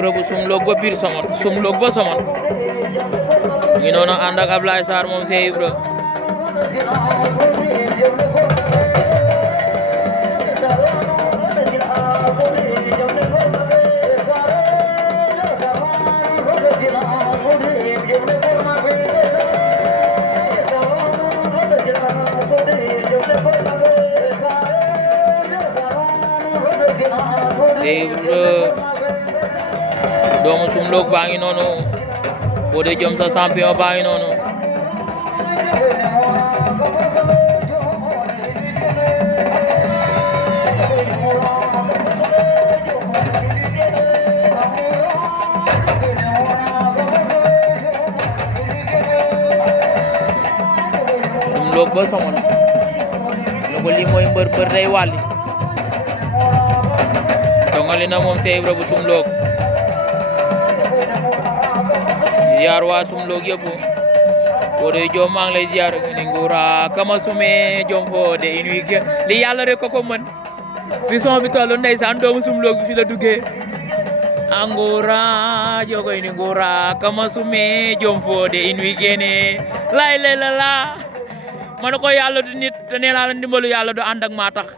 Ibra bu Sumloog ba biir Somone Sumloog ba Somone ngi noonu ànd ak Ablaye Sarr moom Cheikh Ibra Cheikh Ibra doomu Sumloog baa ngi noonu Fodé Diom sa champion baa ngi noonu Sumloog ba Somone na ko lii mooy mbër day wàlli dongali na moom Cheikh Ibra bu Sumloog ziar waa Sumloog yëpp Fodé Diom maa ngi lay ziar ni ngura kama sume Diom Fodé in wi li yàlla rek ko mën fi son bi tollu ndeysaan doomu Sumloog bi fi la duggee angura jogo ini ngura kama sume Diom Fodé in wi gene lay la man ko yàlla du nit te nee naa la ndimbalu yàlla du ànd ak maa tax